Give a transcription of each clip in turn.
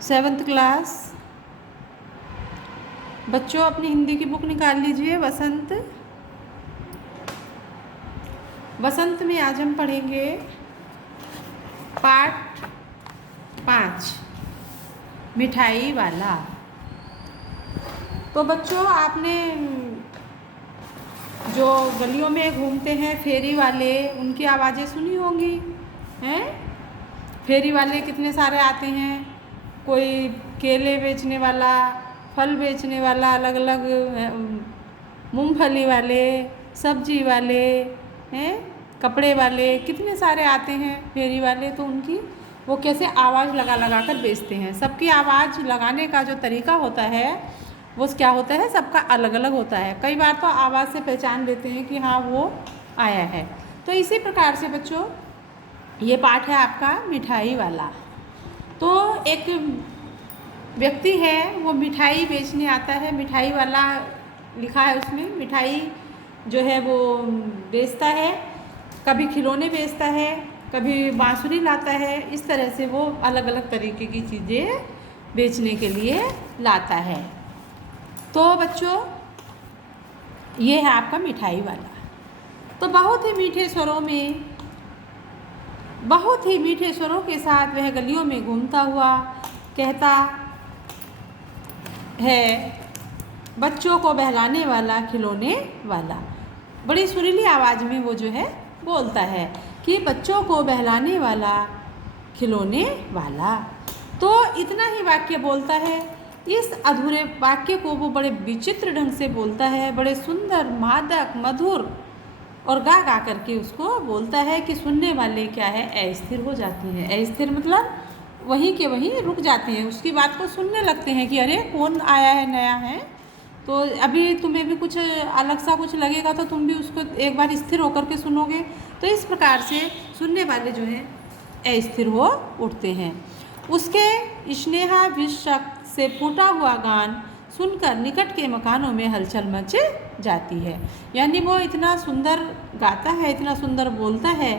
7th class. बच्चों अपनी हिंदी की बुक निकाल लीजिए। वसंत। वसंत में आज हम पढ़ेंगे पाठ 5, मिठाई वाला। तो बच्चों, आपने जो गलियों में घूमते हैं फेरी वाले, उनकी आवाज़ें सुनी होंगी हैं। फेरी वाले कितने सारे आते हैं। कोई केले बेचने वाला, फल बेचने वाला, अलग अलग मूंगफली वाले, सब्जी वाले हैं, कपड़े वाले, कितने सारे आते हैं फेरी वाले। तो उनकी वो कैसे आवाज़ लगा लगा कर बेचते हैं। सबकी आवाज़ लगाने का जो तरीका होता है वो क्या होता है, सबका अलग अलग होता है। कई बार तो आवाज़ से पहचान लेते हैं कि हाँ वो आया है। तो इसी प्रकार से बच्चों ये पाठ है आपका मिठाई वाला। तो एक व्यक्ति है, वो मिठाई बेचने आता है। मिठाई वाला लिखा है उसमें। मिठाई जो है वो बेचता है। कभी खिलौने बेचता है, कभी बांसुरी लाता है। इस तरह से वो अलग अलग तरीके की चीज़ें बेचने के लिए लाता है। तो बच्चों ये है आपका मिठाई वाला। तो बहुत ही मीठे स्वरों में, बहुत ही मीठे स्वरों के साथ वह गलियों में घूमता हुआ कहता है, बच्चों को बहलाने वाला, खिलौने वाला। बड़ी सुरीली आवाज़ में वो जो है बोलता है कि बच्चों को बहलाने वाला, खिलौने वाला। तो इतना ही वाक्य बोलता है। इस अधूरे वाक्य को वो बड़े विचित्र ढंग से बोलता है, बड़े सुंदर, मादक, मधुर और गा गा करके उसको बोलता है कि सुनने वाले क्या है, अस्थिर हो जाती हैं। अस्थिर मतलब वहीं के वहीं रुक जाते हैं, उसकी बात को सुनने लगते हैं कि अरे कौन आया है, नया है। तो अभी तुम्हें भी कुछ अलग सा कुछ लगेगा तो तुम भी उसको एक बार स्थिर होकर के सुनोगे। तो इस प्रकार से सुनने वाले जो हैं अस्थिर हो उठते हैं। उसके स्नेहाभिषेक से फूटा हुआ गान सुनकर निकट के मकानों में हलचल मच जाती है। यानी वो इतना सुंदर गाता है, इतना सुंदर बोलता है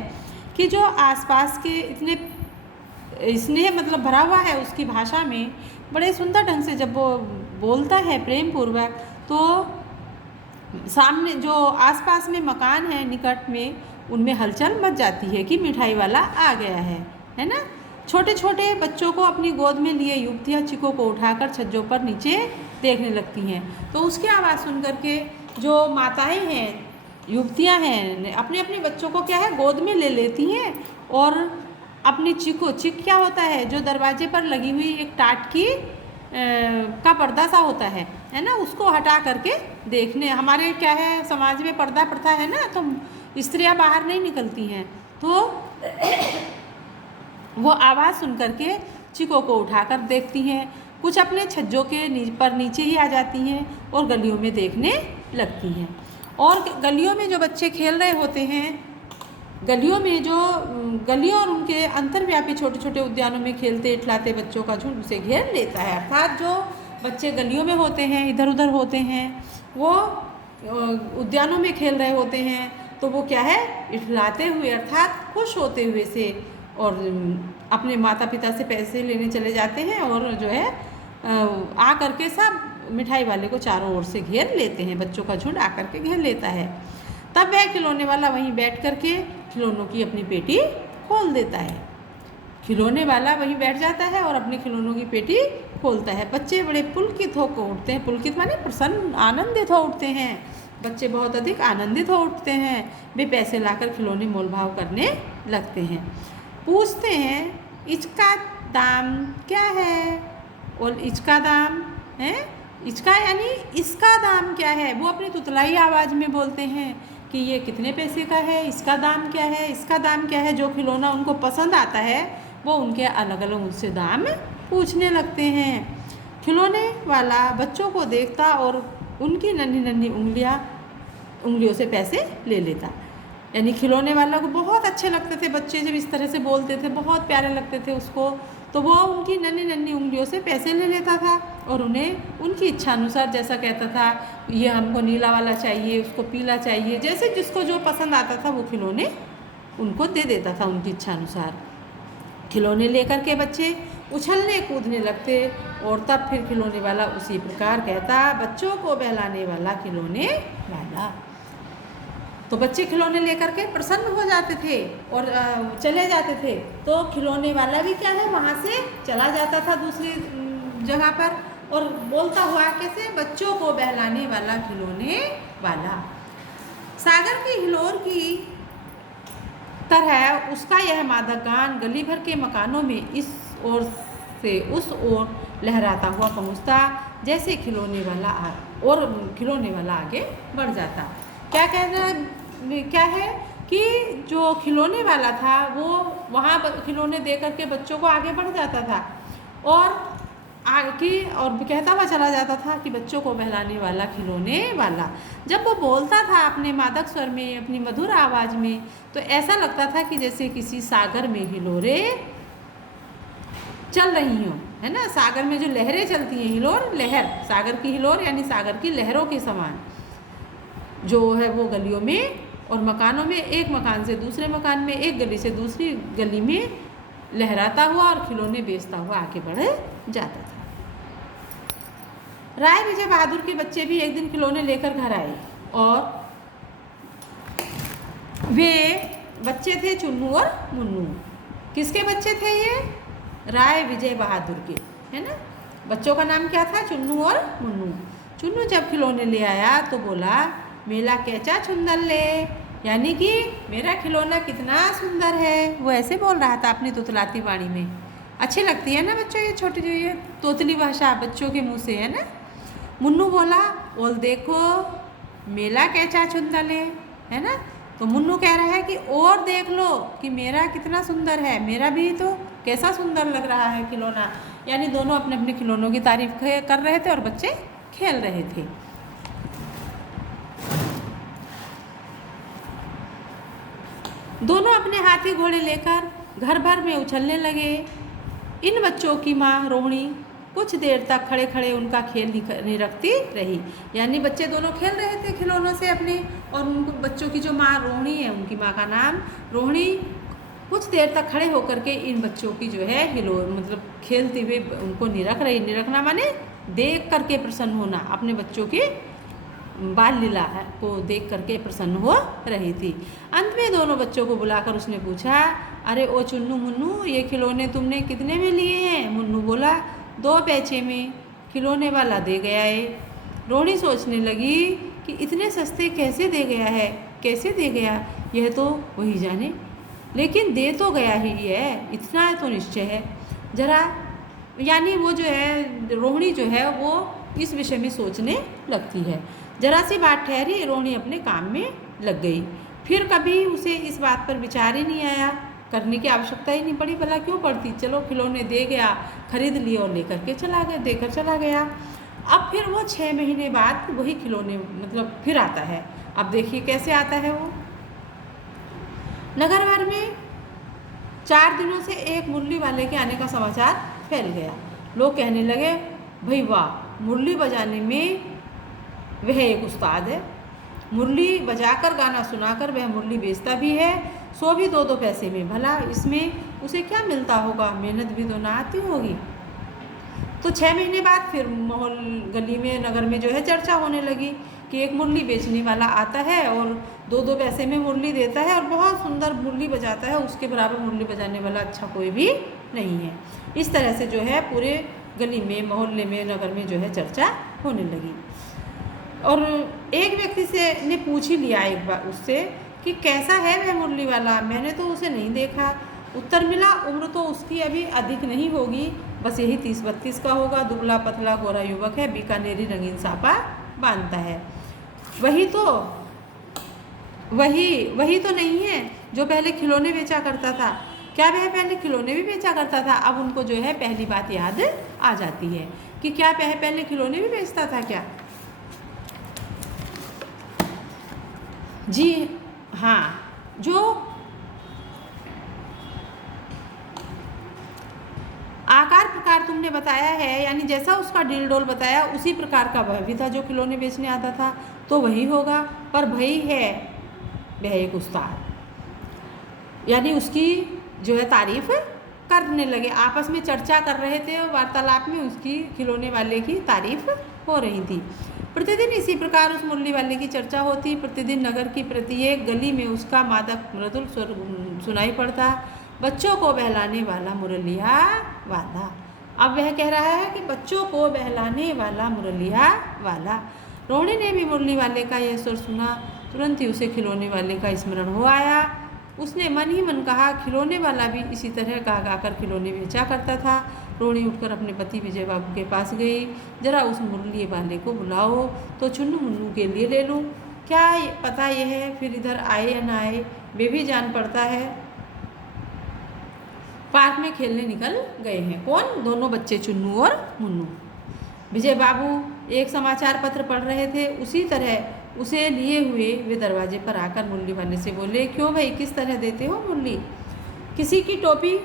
कि जो आसपास के इतने स्नेह मतलब भरा हुआ है उसकी भाषा में, बड़े सुंदर ढंग से जब वो बोलता है प्रेम पूर्वक, तो सामने जो आसपास में मकान है निकट में, उनमें हलचल मच जाती है कि मिठाई वाला आ गया है ना। छोटे छोटे बच्चों को अपनी गोद में लिए युवतियाँ चिको को उठाकर छज्जों पर नीचे देखने लगती हैं। तो उसकी आवाज़ सुन करके जो माताएं हैं, युवतियाँ हैं, अपने अपने बच्चों को क्या है गोद में ले लेती हैं और अपनी चिक क्या होता है, जो दरवाजे पर लगी हुई एक टाट की का पर्दा सा होता है ना, उसको हटा करके देखने। हमारे क्या है समाज में पर्दा प्रथा है ना, तो स्त्रियाँ बाहर नहीं निकलती हैं। तो वो आवाज़ सुन करके चिको को उठाकर देखती हैं। कुछ अपने छज्जों के नीचे ही आ जाती हैं और गलियों में देखने लगती हैं। और गलियों में जो बच्चे खेल रहे होते हैं, गलियों और उनके अंतर्व्यापी छोटे छोटे उद्यानों में खेलते इठलाते बच्चों का झुंड उसे घेर लेता है। अर्थात जो बच्चे गलियों में होते हैं, इधर उधर होते हैं, वो उद्यानों में खेल रहे होते हैं, तो वो क्या है इठलाते हुए अर्थात खुश होते हुए से और अपने माता पिता से पैसे लेने चले जाते हैं और जो है आ करके सब मिठाई वाले को चारों ओर से घेर लेते हैं। बच्चों का झुंड आकर के घेर लेता है। तब वह खिलौने वाला वहीं बैठ करके खिलौनों की अपनी पेटी खोल देता है। खिलौने वाला वहीं बैठ जाता है और अपने खिलौनों की पेटी खोलता है। बच्चे बड़े पुलकित होकर उठते हैं। पुलकित माने प्रसन्न, आनंदित हो उठते हैं। बच्चे बहुत अधिक आनंदित हो उठते हैं। वे पैसे लाकर खिलौने मोलभाव करने लगते हैं। पूछते हैं इसका दाम क्या है, और इसका दाम है, इसका यानी इसका दाम क्या है। वो अपनी तुतलाई आवाज़ में बोलते हैं कि ये कितने पैसे का है, इसका दाम क्या है, इसका दाम क्या है। जो खिलौना उनको पसंद आता है वो उनके अलग अलग उनसे दाम पूछने लगते हैं। खिलौने वाला बच्चों को देखता और उनकी नन्ही नन्ही उंगलियों से पैसे ले लेता। यानी खिलौने वाला को बहुत अच्छे लगते थे बच्चे, जब इस तरह से बोलते थे बहुत प्यारे लगते थे उसको। तो वो उनकी नन्ही नन्ही उंगलियों से पैसे ले लेता था और उन्हें उनकी इच्छा अनुसार, जैसा कहता था ये हमको नीला वाला चाहिए, उसको पीला चाहिए, जैसे जिसको जो पसंद आता था वो खिलौने उनको दे देता था उनकी इच्छा अनुसार। खिलौने लेकर के बच्चे उछलने कूदने लगते और तब फिर खिलौने वाला उसी प्रकार कहता, बच्चों को बहलाने वाला खिलौने वाला। तो बच्चे खिलौने लेकर के प्रसन्न हो जाते थे और चले जाते थे। तो खिलौने वाला भी क्या है, वहाँ से चला जाता था दूसरी जगह पर और बोलता हुआ कैसे, बच्चों को बहलाने वाला खिलौने वाला। सागर की हिलोर की तरह उसका यह मादक गान गली भर के मकानों में इस ओर से उस ओर लहराता हुआ पहुँचता, जैसे खिलौने वाला आगे बढ़ जाता। क्या क्या है कि जो खिलौने वाला था वो वहाँ खिलौने दे करके बच्चों को आगे बढ़ जाता था और कहता हुआ चला जाता था कि बच्चों को बहलाने वाला खिलौने वाला। जब वो बोलता था अपने मादक स्वर में, अपनी मधुर आवाज़ में, तो ऐसा लगता था कि जैसे किसी सागर में हिलोरें चल रही हों, है ना। सागर में जो लहरें चलती हैं, हिलोर लहर, सागर की हिलोर यानी सागर की लहरों के समान जो है वो गलियों में और मकानों में, एक मकान से दूसरे मकान में, एक गली से दूसरी गली में लहराता हुआ और खिलौने बेचता हुआ आगे बढ़ जाता था। राय विजय बहादुर के बच्चे भी एक दिन खिलौने लेकर घर आए और वे बच्चे थे चुन्नू और मुन्नू। किसके बच्चे थे ये? राय विजय बहादुर के, है ना। बच्चों का नाम क्या था? चुन्नू और मुन्नू। चुन्नू जब खिलौने ले आया तो बोला, मेला कैचा सुंदर ले, यानी कि मेरा खिलौना कितना सुंदर है। वो ऐसे बोल रहा था अपनी तोतलाती वाणी में। अच्छी लगती है ना बच्चों ये छोटी जो ये तोतली भाषा बच्चों के मुंह से, है ना। मुन्नू बोल देखो मेला कैचा सुंदर ले, है ना। तो मुन्नू कह रहा है कि और देख लो कि मेरा कितना सुंदर है, मेरा भी तो कैसा सुंदर लग रहा है खिलौना। यानी दोनों अपने अपने खिलौनों की तारीफ कर रहे थे और बच्चे खेल रहे थे। दोनों अपने हाथी घोड़े लेकर घर भर में उछलने लगे। इन बच्चों की माँ रोहिणी कुछ देर तक खड़े खड़े उनका खेल निरखती रही। यानी बच्चे दोनों खेल रहे थे खिलौनों से अपने, और उनको बच्चों की जो माँ रोहिणी है, उनकी माँ का नाम रोहिणी, कुछ देर तक खड़े होकर के इन बच्चों की जो है मतलब खेलते हुए उनको निरख रही। निरखना माने देख करके प्रसन्न होना, अपने बच्चों की बाल लीला को देख करके प्रसन्न हो रही थी। अंत में दोनों बच्चों को बुलाकर उसने पूछा, अरे ओ चुन्नू मुन्नू, ये खिलौने तुमने कितने में लिए हैं? मुन्नू बोला, 2 पैसे में। खिलौने वाला दे गया है। रोहिणी सोचने लगी कि इतने सस्ते कैसे दे गया है, कैसे दे गया, यह तो वही जाने, लेकिन दे तो गया ही है, इतना तो निश्चय है। जरा यानी वो जो है रोहिणी जो है वो इस विषय में सोचने लगती है। जरा सी बात ठहरी, रोहिणी अपने काम में लग गई। फिर कभी उसे इस बात पर विचार ही नहीं आया, करने की आवश्यकता ही नहीं पड़ी, भला क्यों पड़ती। चलो खिलौने दे गया, खरीद लिए और लेकर के चला गया, देकर चला गया। अब फिर वो 6 महीने बाद वही खिलौने मतलब फिर आता है। अब देखिए कैसे आता है वो। नगर भर में 4 दिनों से एक मुरली वाले के आने का समाचार फैल गया। लोग कहने लगे, भाई वाह, मुरली बजाने में वह एक उस्ताद है। मुरली बजाकर गाना सुनाकर वह मुरली बेचता भी है, सो भी 2-2 पैसे में। भला इसमें उसे क्या मिलता होगा, मेहनत भी तो ना आती होगी। तो 6 महीने बाद फिर मोहल गली में नगर में जो है चर्चा होने लगी कि एक मुरली बेचने वाला आता है और 2-2 पैसे में मुरली देता है और बहुत सुंदर मुरली बजाता है, उसके बराबर मुरली बजाने वाला अच्छा कोई भी नहीं है। इस तरह से जो है पूरे गली में, मोहल्ले में, नगर में जो है चर्चा होने लगी। और एक व्यक्ति ने पूछ ही लिया एक बार उससे कि कैसा है वह मुरली वाला, मैंने तो उसे नहीं देखा। उत्तर मिला, उम्र तो उसकी अभी अधिक नहीं होगी, बस यही 30-32 का होगा, दुबला पतला गोरा युवक है, बीकानेरी रंगीन सापा बांधता है। वही तो नहीं है जो पहले खिलौने बेचा करता था। क्या वह पहले खिलौने भी बेचा करता था? अब उनको जो है पहली बात याद आ जाती है कि क्या पहले खिलौने भी बेचता था क्या? जी हाँ, जो आकार प्रकार तुमने बताया है, यानी जैसा उसका डील डोल बताया उसी प्रकार का वह भी था जो खिलौने बेचने आता था, तो वही होगा। पर भाई है वह एक उस्ताद, यानी उसकी जो है तारीफ कर करने लगे, आपस में चर्चा कर रहे थे और वार्तालाप में उसकी खिलौने वाले की तारीफ हो रही थी। प्रतिदिन इसी प्रकार उस मुरली वाले की चर्चा होती। प्रतिदिन नगर की प्रत्येक गली में उसका मादक मृदुल स्वर सुनाई पड़ता, बच्चों को बहलाने वाला मुरलिया वाला। अब वह कह रहा है कि बच्चों को बहलाने वाला मुरलिया वाला। रोहिणी ने भी मुरली वाले का यह स्वर सुना, तुरंत ही उसे खिलौने वाले का स्मरण हो आया। उसने मन ही मन कहा, खिलौने वाला भी इसी तरह गा गा कर खिलौने बेचा करता था। रोहिणी उठकर अपने पति विजय बाबू के पास गई। जरा उस मुरली वाले को बुलाओ तो चुन्नू मुन्नू के लिए ले लूँ, क्या पता यह है फिर इधर आए या ना आए। वे भी जान पड़ता है पार्क में खेलने निकल गए हैं। कौन? दोनों बच्चे, चुन्नू और मुन्नू। विजय बाबू एक समाचार पत्र पढ़ रहे थे। उसी तरह उसे लिए हुए वे दरवाजे पर आकर मुरली वाले से बोले, क्यों भाई, किस तरह देते हो मुरली? किसी की टोपी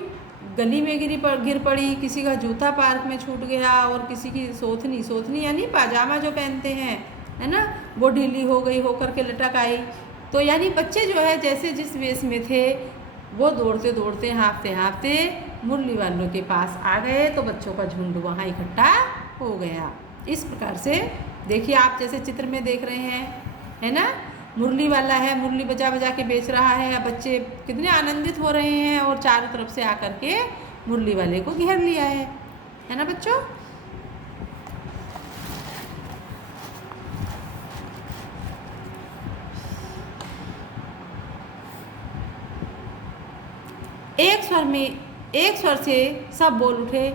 गली में गिर पड़ी, किसी का जूता पार्क में छूट गया और किसी की सोथनी यानी पाजामा जो पहनते हैं, है ना, वो ढीली हो गई, होकर के लटक आई। तो यानी बच्चे जो है जैसे जिस वेश में थे वो दौड़ते दौड़ते हाँफते हाँफते मुरली वालों के पास आ गए, तो बच्चों का झुंड वहाँ इकट्ठा हो गया। इस प्रकार से देखिए, आप जैसे चित्र में देख रहे हैं, है ना, मुरली वाला है, मुरली बजा बजा के बेच रहा है। बच्चे कितने आनंदित हो रहे हैं और चारों तरफ से आकर के मुरली वाले को घेर लिया है ना बच्चों। एक स्वर से सब बोल उठे,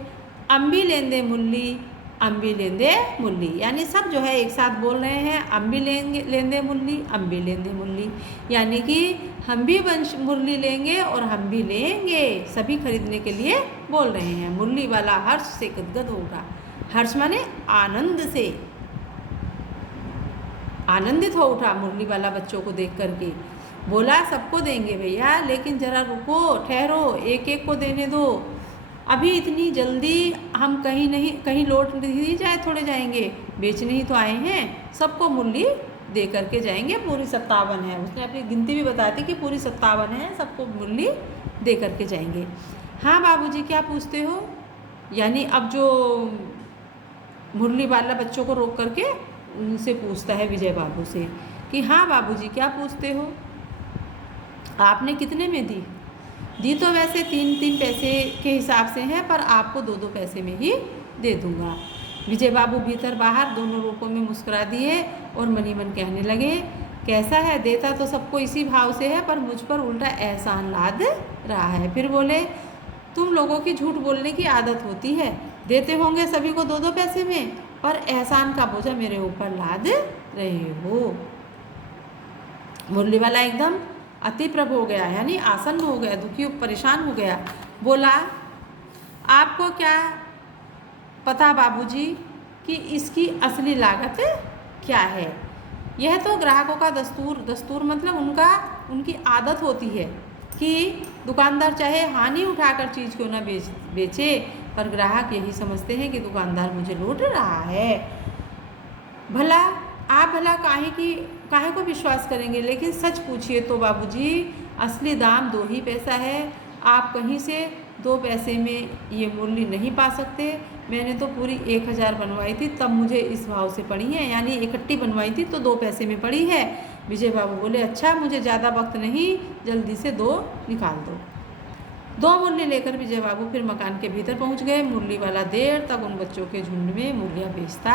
अम्बी लेंदे मुरली, अम्बी लेंदे मुरली। यानी सब जो है एक साथ बोल रहे हैं, अम्बी लेंदे मुरली, अम्बी लेंदे मुरली, यानी कि हम भी मुरली लेंगे और हम भी लेंगे। सभी खरीदने के लिए बोल रहे हैं। मुरली वाला हर्ष से गदगद होगा। हर्ष माने आनंद से, आनंदित हो उठा मुरली वाला बच्चों को देख करके। बोला, सबको देंगे भैया, लेकिन जरा रुको, ठहरो, एक एक को देने दो। अभी इतनी जल्दी हम कहीं लौट नहीं जाए, थोड़े जाएंगे, बेचने ही तो आए हैं। सबको मुरली दे करके जाएंगे। पूरी 57 है, उसने अपनी गिनती भी बताई थी कि पूरी 57 है, सबको मुरली दे करके जाएंगे। हाँ बाबूजी, क्या पूछते हो? यानी अब जो मुरली वाला बच्चों को रोक करके उनसे पूछता है विजय बाबू से कि हाँ बाबूजी, क्या पूछते हो? आपने कितने में दी? दी तो वैसे 3-3 पैसे के हिसाब से है, पर आपको 2-2 पैसे में ही दे दूँगा। विजय बाबू भीतर बाहर दोनों रूपों में मुस्कुरा दिए और मनी मन कहने लगे, कैसा है, देता तो सबको इसी भाव से है, पर मुझ पर उल्टा एहसान लाद रहा है। फिर बोले, तुम लोगों की झूठ बोलने की आदत होती है, देते होंगे सभी को 2-2 पैसे में, पर एहसान का बोझा मेरे ऊपर लाद रहे हो। मुरली वाला एकदम अतिप्रभ हो गया, यानी आसन्न हो गया, दुखी परेशान हो गया। बोला, आपको क्या पता बाबूजी कि इसकी असली लागत क्या है? यह तो ग्राहकों का दस्तूर मतलब उनकी आदत होती है कि दुकानदार चाहे हानि उठाकर चीज़ क्यों ना बेचे, पर ग्राहक यही समझते हैं कि दुकानदार मुझे लूट रहा है। आप भला काहे को विश्वास करेंगे, लेकिन सच पूछिए तो बाबूजी, असली दाम 2 ही पैसा है। आप कहीं से 2 पैसे में ये मुरली नहीं पा सकते। मैंने तो पूरी 1000 बनवाई थी, तब मुझे इस भाव से पड़ी है, यानी इकट्ठी बनवाई थी तो 2 पैसे में पड़ी है। विजय बाबू बोले, अच्छा, मुझे ज़्यादा वक्त नहीं, जल्दी से 2 निकाल दो। 2 मुरली लेकर विजय बाबू फिर मकान के भीतर पहुंच गए। मुरली वाला देर तक उन बच्चों के झुंड में मुरलियाँ बेचता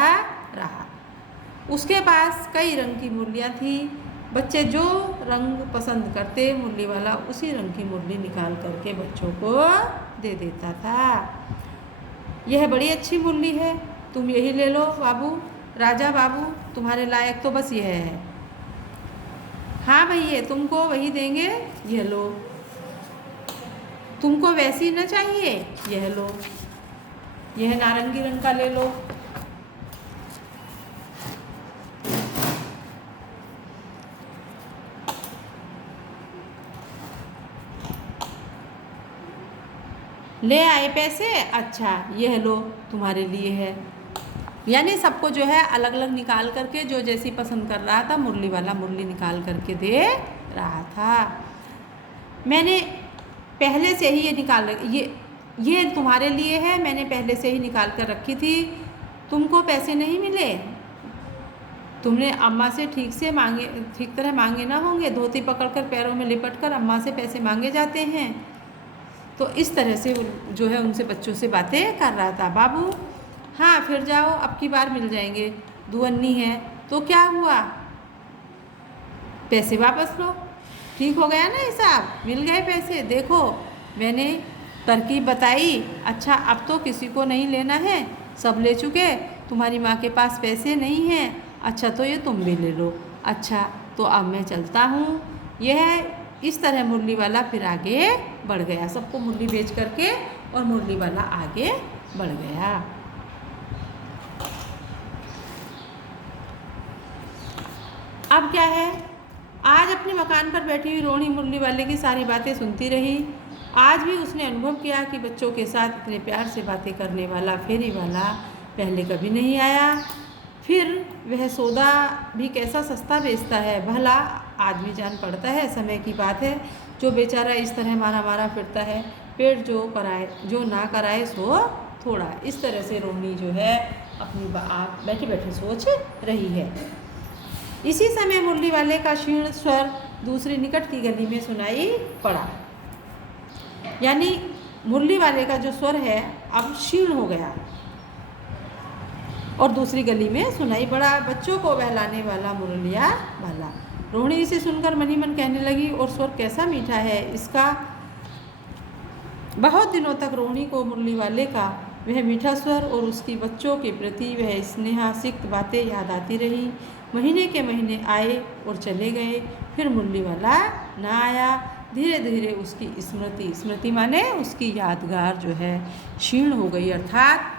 रहा। उसके पास कई रंग की मुरलियाँ थी। बच्चे जो रंग पसंद करते, मुरली वाला उसी रंग की मुरली निकाल करके बच्चों को दे देता था। यह बड़ी अच्छी मुरली है, तुम यही ले लो बाबू। राजा बाबू, तुम्हारे लायक तो बस यह है। हाँ भैया, तुमको वही देंगे, यह लो। तुमको वैसी न चाहिए, यह लो। यह नारंगी रंग का ले लो। ले आए पैसे, अच्छा यह लो, तुम्हारे लिए है। यानी सबको जो है अलग अलग निकाल करके जो जैसी पसंद कर रहा था, मुरली वाला मुरली निकाल करके दे रहा था। मैंने पहले से ही ये ये तुम्हारे लिए है, मैंने पहले से ही निकाल कर रखी थी। तुमको पैसे नहीं मिले, तुमने अम्मा से ठीक तरह मांगे ना होंगे। धोती पकड़कर पैरों में लिपट कर अम्मा से पैसे मांगे जाते हैं। तो इस तरह से जो है उनसे बच्चों से बातें कर रहा था। बाबू हाँ फिर जाओ, अब की बार मिल जाएंगे। दुअन्नी है तो क्या हुआ, पैसे वापस लो। ठीक हो गया ना हिसाब, मिल गए पैसे। देखो मैंने तरकीब बताई। अच्छा अब तो किसी को नहीं लेना है, सब ले चुके। तुम्हारी माँ के पास पैसे नहीं हैं, अच्छा तो ये तुम भी ले लो। अच्छा तो अब मैं चलता हूँ। यह इस तरह मुरली वाला फिर आगे बढ़ गया, सबको मुरली बेच करके, और मुरली वाला आगे बढ़ गया। अब क्या है, आज अपने मकान पर बैठी हुई रोहिणी मुरली वाले की सारी बातें सुनती रही। आज भी उसने अनुभव किया कि बच्चों के साथ इतने प्यार से बातें करने वाला फेरी वाला पहले कभी नहीं आया। फिर वह सौदा भी कैसा सस्ता बेचता है, भला आदमी जान पड़ता है, समय की बात है। जो बेचारा इस तरह मारा मारा फिरता है, पेट जो ना कराए सो थोड़ा। इस तरह से रोहिणी जो है अपनी बैठे बैठे सोच रही है। इसी समय मुरली वाले का क्षीण स्वर दूसरी निकट की गली में सुनाई पड़ा। यानी मुरली वाले का जो स्वर है अब क्षीण हो गया और दूसरी गली में सुनाई पड़ा। बच्चों को बहलाने वाला मुरलिया वाला। रोहिणी इसे सुनकर मनी मन कहने लगी, और स्वर कैसा मीठा है इसका। बहुत दिनों तक रोहिणी को मुरली वाले का वह मीठा स्वर और उसकी बच्चों के प्रति वह स्नेहासिक्त बातें याद आती रही। महीने के महीने आए और चले गए, फिर मुरली वाला ना आया। धीरे धीरे उसकी स्मृति माने उसकी यादगार जो है क्षीण हो गई, अर्थात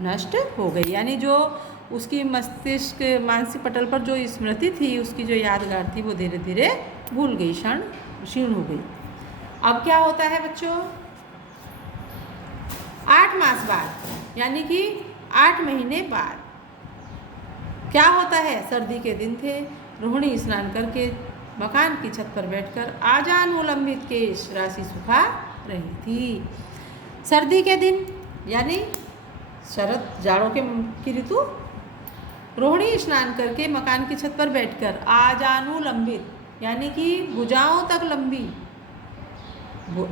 नष्ट हो गई। यानी जो उसकी मानसिक पटल पर जो स्मृति थी, उसकी जो यादगार थी, वो धीरे धीरे भूल गई, क्षीण हो गई। अब क्या होता है बच्चों, 8 मास बाद यानी कि 8 महीने बाद क्या होता है, सर्दी के दिन थे। रोहिणी स्नान करके मकान की छत पर बैठकर आजानुलंबित केश राशि सुखा रही थी। सर्दी के दिन यानी शरद जाड़ों की ऋतु। रोहिणी स्नान करके मकान की छत पर बैठकर आजानुलंबित यानी कि भुजाओं तक लंबी,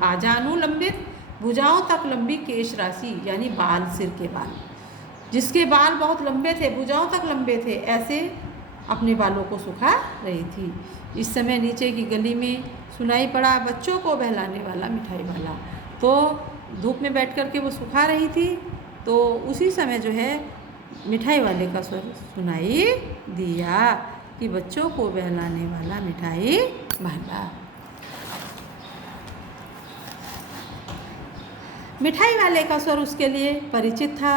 आजानुलंबित भुजाओं तक लंबी केश राशि यानी बाल, सिर के बाल। जिसके बाल बहुत लंबे थे, भुजाओं तक लंबे थे, ऐसे अपने बालों को सुखा रही थी। इस समय नीचे की गली में सुनाई पड़ा बच्चों को बहलाने वाला मिठाई वाला। तो धूप में बैठ कर के वो सुखा रही थी, तो उसी समय जो है मिठाई वाले का स्वर सुनाई दिया कि बच्चों को बहलाने वाला मिठाई वाला। मिठाई वाले का स्वर उसके लिए परिचित था।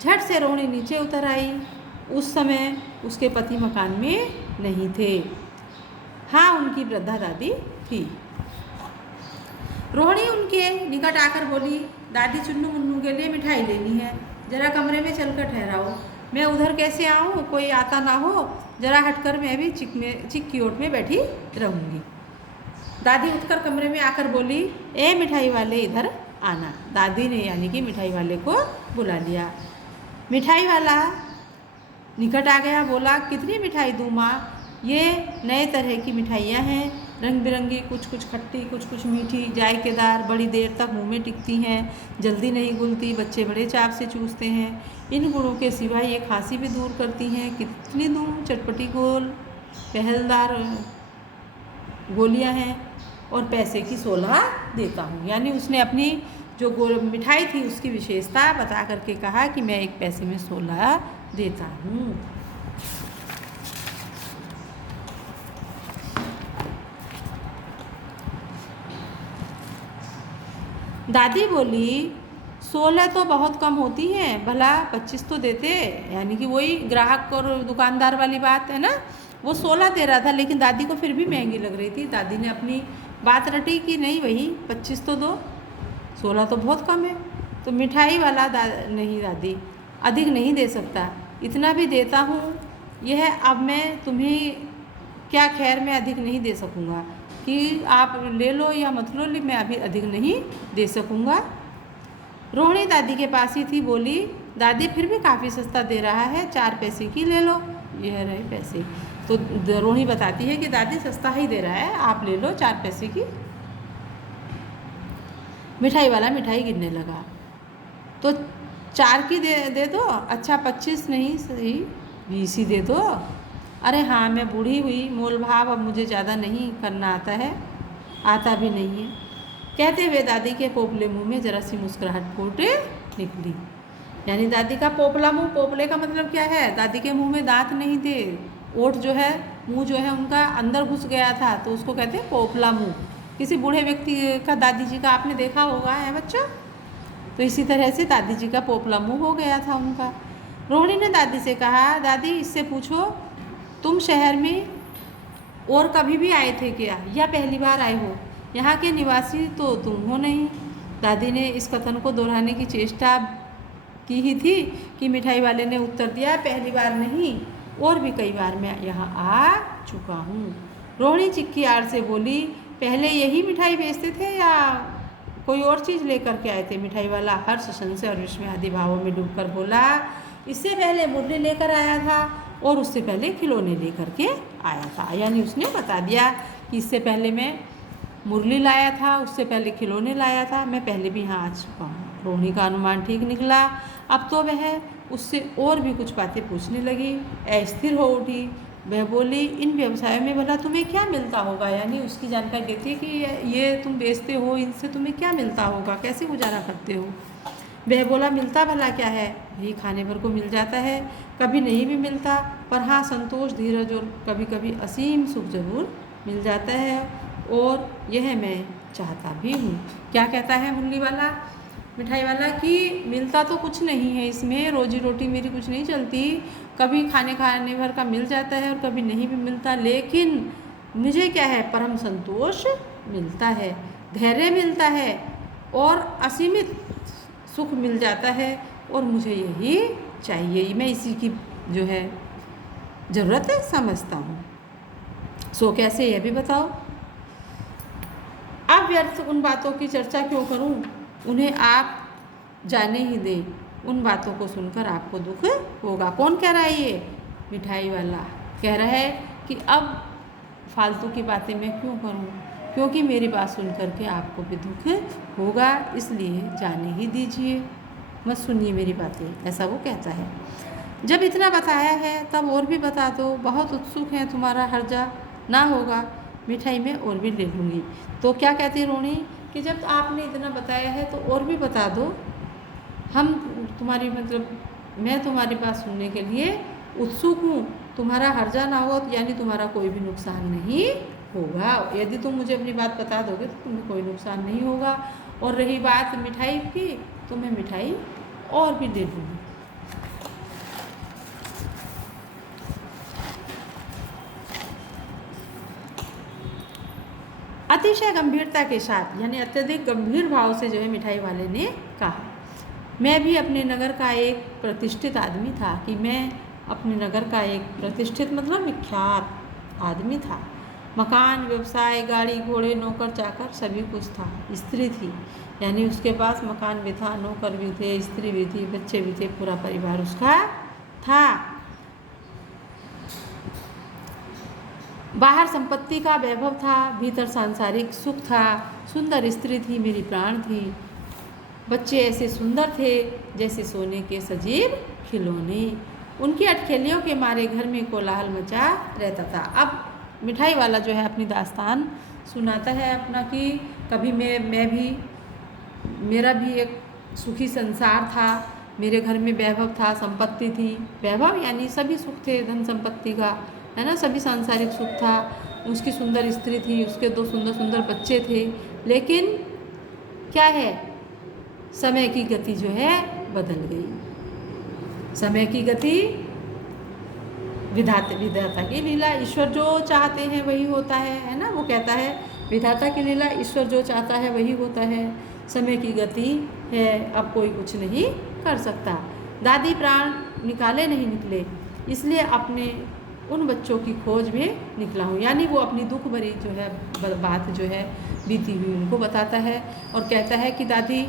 झट से रोहिणी नीचे उतर आई। उस समय उसके पति मकान में नहीं थे। हाँ, उनकी वृद्धा दादी थी। रोहिणी उनके निकट आकर बोली, दादी चुन्नू मुन्नू के लिए मिठाई लेनी है, जरा कमरे में चलकर ठहराओ। मैं उधर कैसे आऊँ, कोई आता ना हो, जरा हटकर मैं भी चिक की ओट में बैठी रहूँगी। दादी उठकर कमरे में आकर बोली, ए मिठाई वाले इधर आना। दादी ने यानी कि मिठाई वाले को बुला लिया। मिठाई वाला निकट आ गया, बोला, कितनी मिठाई दूँ माँ? ये नए तरह की मिठाइयाँ हैं, रंग बिरंगी, कुछ कुछ खट्टी, कुछ कुछ मीठी, जायकेदार, बड़ी देर तक मुंह में टिकती हैं, जल्दी नहीं घुलती, बच्चे बड़े चाव से चूसते हैं। इन गुणों के सिवा ये खांसी भी दूर करती हैं। कितनी दूँ? चटपटी गोल पहलदार गोलियाँ हैं और पैसे की 16 देता हूँ। यानी उसने अपनी जो मिठाई थी उसकी विशेषता बता करके कहा कि मैं एक पैसे में 16 देता हूँ। दादी बोली, 16 तो बहुत कम होती हैं, भला 25 तो देते। यानी कि वही ग्राहक और दुकानदार वाली बात है ना। वो 16 दे रहा था, लेकिन दादी को फिर भी महंगी लग रही थी। दादी ने अपनी बात रटी कि नहीं वही 25 तो दो, 16 तो बहुत कम है। तो मिठाई वाला नहीं दादी, अधिक नहीं दे सकता, इतना भी देता हूँ। यह अब मैं तुम्हें क्या खैर मैं अधिक नहीं दे सकूँगा, कि आप ले लो या मत लो, मैं अभी अधिक नहीं दे सकूँगा। रोहिणी दादी के पास ही थी, बोली दादी फिर भी काफ़ी सस्ता दे रहा है, 4 पैसे की ले लो, यह रहे पैसे। तो रोहिणी बताती है कि दादी सस्ता ही दे रहा है, आप ले लो 4 पैसे की। मिठाई वाला मिठाई गिनने लगा, तो 4 की दे दो, अच्छा 25 नहीं सही 20 ही दे दो। अरे हाँ, मैं बूढ़ी हुई, मोल भाव अब मुझे ज़्यादा नहीं करना आता है, आता भी नहीं है। कहते हुए दादी के पोपले मुंह में जरा सी मुस्कुराहट फूट निकली। यानी दादी का पोपला मुंह, पोपले का मतलब क्या है, दादी के मुंह में दांत नहीं थे, ओठ जो है, मुंह जो है उनका अंदर घुस गया था, तो उसको कहते हैं पोपला मुंह। किसी बूढ़े व्यक्ति का, दादी जी का आपने देखा होगा है बच्चों, तो इसी तरह से दादी जी का पोपला मुंह हो गया था उनका। रोहिणी ने दादी से कहा, दादी इससे पूछो तुम शहर में और कभी भी आए थे क्या, या पहली बार आए हो, यहाँ के निवासी तो तुम हो नहीं। दादी ने इस कथन को दोहराने की चेष्टा की ही थी कि मिठाई वाले ने उत्तर दिया, पहली बार नहीं, और भी कई बार मैं यहाँ आ चुका हूँ। रोहिणी चिक्की आड़ से बोली, पहले यही मिठाई बेचते थे या कोई और चीज़ लेकर के आए थे? मिठाई वाला हर्ष, संशय और विस्मय आदि भावों में डूबकर बोला, इससे पहले मुरली लेकर आया था और उससे पहले खिलौने लेकर के आया था। यानी उसने बता दिया कि इससे पहले मैं मुरली लाया था, उससे पहले खिलौने लाया था, मैं पहले भी यहाँ आ चुका हूँ। रोहिणी का अनुमान ठीक निकला। अब तो वह उससे और भी कुछ बातें पूछने लगी, अस्थिर हो उठी। वह बोली, इन व्यवसायों में भला तुम्हें क्या मिलता होगा? यानी उसकी जानकारी देती है कि ये तुम बेचते हो, इनसे तुम्हें क्या मिलता होगा, कैसे गुजारा करते हो? वह बोला, मिलता भला क्या है, यही खाने भर को मिल जाता है, कभी नहीं भी मिलता, पर हाँ संतोष, धीरज और कभी कभी असीम सुख जरूर मिल जाता है, और यह मैं चाहता भी हूँ। क्या कहता है मुरली वाला, मिठाई वाला, कि मिलता तो कुछ नहीं है इसमें, रोजी रोटी मेरी कुछ नहीं चलती, कभी खाने भर का मिल जाता है और कभी नहीं भी मिलता, लेकिन मुझे क्या है, परम संतोष मिलता है, धैर्य मिलता है और असीमित सुख मिल जाता है, और मुझे यही चाहिए, मैं इसी की जो है ज़रूरत समझता हूँ। सो कैसे, यह भी बताओ। अब व्यर्थ उन बातों की चर्चा क्यों करूं, उन्हें आप जाने ही दें, उन बातों को सुनकर आपको दुख होगा। कौन कह रहा है ये? मिठाई वाला कह रहा है कि अब फालतू की बातें मैं क्यों करूं, क्योंकि मेरी बात सुन करके आपको भी दुख होगा, इसलिए जाने ही दीजिए, मत सुनिए मेरी बातें, ऐसा वो कहता है। जब इतना बताया है तब और भी बता दो, बहुत उत्सुक है, तुम्हारा हर्जा ना होगा, मिठाई में और भी ले लूँगी। तो क्या कहती है रोहिणी कि जब आपने इतना बताया है तो और भी बता दो, हम तुम्हारी मतलब मैं तुम्हारी बात सुनने के लिए उत्सुक हूँ, तुम्हारा हर्जा ना हो, यानी तुम्हारा कोई भी नुकसान नहीं होगा। यदि तुम मुझे अपनी बात बता दोगे तो तुम्हें कोई नुकसान नहीं होगा। और रही बात मिठाई की, तो मैं मिठाई और भी दे दूँगी। अतिशय गंभीरता के साथ, यानी अत्यधिक गंभीर भाव से जो है मिठाई वाले ने कहा, मैं भी अपने नगर का एक प्रतिष्ठित आदमी था, कि मैं अपने नगर का एक प्रतिष्ठित मतलब विख्यात आदमी था। मकान, व्यवसाय, गाड़ी घोड़े, नौकर चाकर सभी कुछ था। स्त्री थी, यानी उसके पास मकान भी था, नौकर भी थे, स्त्री भी थी, बच्चे भी थे, पूरा परिवार उसका था। बाहर संपत्ति का वैभव था, भीतर सांसारिक सुख था। सुंदर स्त्री थी, मेरी प्राण थी। बच्चे ऐसे सुंदर थे जैसे सोने के सजीव खिलौने। उनकी अटखेलियों के मारे घर में कोलाहल मचा रहता था। अब मिठाई वाला जो है अपनी दास्तान सुनाता है अपना, कि कभी मैं भी, मेरा भी एक सुखी संसार था, मेरे घर में वैभव था, संपत्ति थी। वैभव यानी सभी सुख थे, धन संपत्ति का, है ना, सभी सांसारिक सुख था। उसकी सुंदर स्त्री थी, उसके 2 सुंदर सुंदर बच्चे थे। लेकिन क्या है, समय की गति जो है बदल गई। समय की गति विधाता की लीला, ईश्वर जो चाहते हैं वही होता है ना। वो कहता है विधाता की लीला, ईश्वर जो चाहता है वही होता है। समय की गति है, अब कोई कुछ नहीं कर सकता। दादी प्राण निकाले नहीं निकले, इसलिए अपने उन बच्चों की खोज में निकला हूँ। यानी वो अपनी दुख भरी जो है बात जो है बीती हुई उनको बताता है और कहता है कि दादी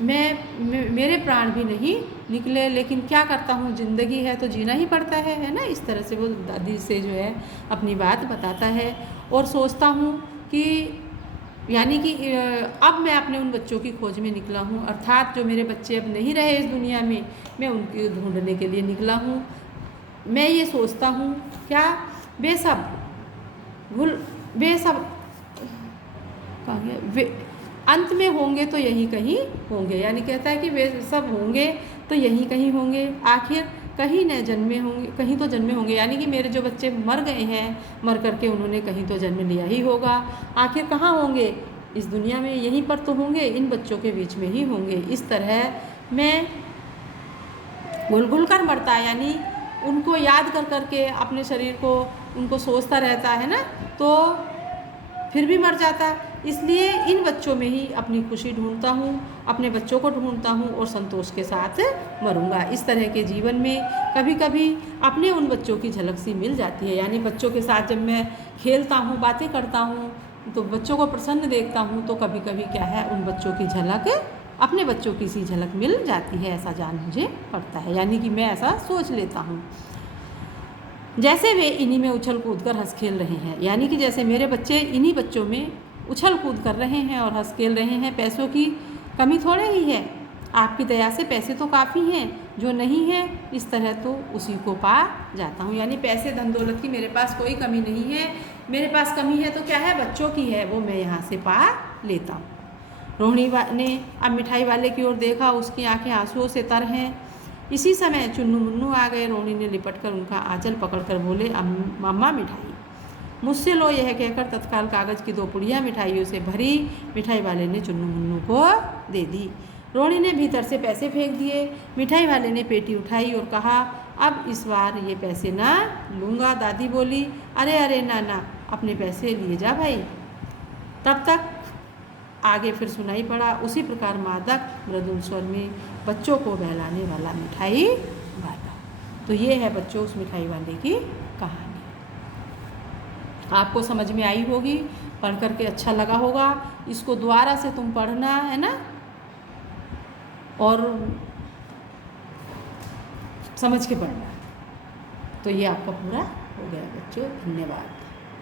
मेरे प्राण भी नहीं निकले, लेकिन क्या करता हूँ, ज़िंदगी है तो जीना ही पड़ता है ना। इस तरह से वो दादी से जो है अपनी बात बताता है और सोचता हूँ कि यानी कि अब मैं अपने उन बच्चों की खोज में निकला हूँ, अर्थात जो मेरे बच्चे अब नहीं रहे इस दुनिया में, मैं उनके ढूंढने के लिए निकला हूँ। मैं ये सोचता हूँ क्या वे सब अंत में होंगे तो यहीं कहीं होंगे। यानी कहता है कि वे सब होंगे तो यहीं कहीं होंगे, आखिर कहीं न जन्मे होंगे, कहीं तो जन्मे होंगे। यानी कि मेरे जो बच्चे मर गए हैं, मर करके उन्होंने कहीं तो जन्म लिया ही होगा। आखिर कहाँ होंगे, इस दुनिया में यहीं पर तो होंगे, इन बच्चों के बीच में ही होंगे। इस तरह मैं घुल कर मरता, यानी उनको याद कर करके अपने शरीर को उनको सोचता रहता है ना, तो फिर भी मर जाता। इसलिए इन बच्चों में ही अपनी खुशी ढूंढता हूँ, अपने बच्चों को ढूंढता हूँ और संतोष के साथ मरूंगा। इस तरह के जीवन में कभी कभी अपने उन बच्चों की झलक सी मिल जाती है। यानी बच्चों के साथ जब मैं खेलता हूँ, बातें करता हूँ, तो बच्चों को प्रसन्न देखता हूँ, तो कभी कभी क्या है, उन बच्चों की झलक, अपने बच्चों की सी झलक मिल जाती है, ऐसा जान मुझे पड़ता है। यानी कि मैं ऐसा सोच लेता हूँ जैसे वे इन्हीं में उछल कूद कर हंस खेल रहे हैं। यानी कि जैसे मेरे बच्चे इन्हीं बच्चों में उछल कूद कर रहे हैं और हंस खेल रहे हैं। पैसों की कमी थोड़े ही है, आपकी दया से पैसे तो काफ़ी हैं, जो नहीं है इस तरह तो उसी को पा जाता हूँ। यानी पैसे धन दौलत की मेरे पास कोई कमी नहीं है, मेरे पास कमी है तो क्या है, बच्चों की है, वो मैं यहाँ से पा लेता हूँ। रोहिणी ने अब मिठाई वाले की ओर देखा, उसकी आंखें आंसुओं से तर हैं। इसी समय चुन्नू मुन्नू आ गए। रोहिणी ने लिपट कर उनका आंचल पकड़कर बोले, अम्मा मिठाई। मुझसे लो, यह कहकर तत्काल कागज़ की 2 पुड़ियाँ मिठाइयों से भरी मिठाई वाले ने चुन्नू मुन्नू को दे दी। रोहिणी ने भीतर से पैसे फेंक दिए। मिठाई वाले ने पेटी उठाई और कहा, अब इस बार ये पैसे ना लूँगा। दादी बोली, अरे ना, अपने पैसे लिए जा भाई। तब तक आगे फिर सुनाई पड़ा उसी प्रकार मादक मृदुल स्वर में, बच्चों को बहलाने वाला मिठाई वाला। तो ये है बच्चों उस मिठाई वाले की कहानी। आपको समझ में आई होगी, पढ़ करके अच्छा लगा होगा। इसको दोबारा से तुम पढ़ना है ना, और समझ के पढ़ना। तो ये आपका पूरा हो गया बच्चों, धन्यवाद।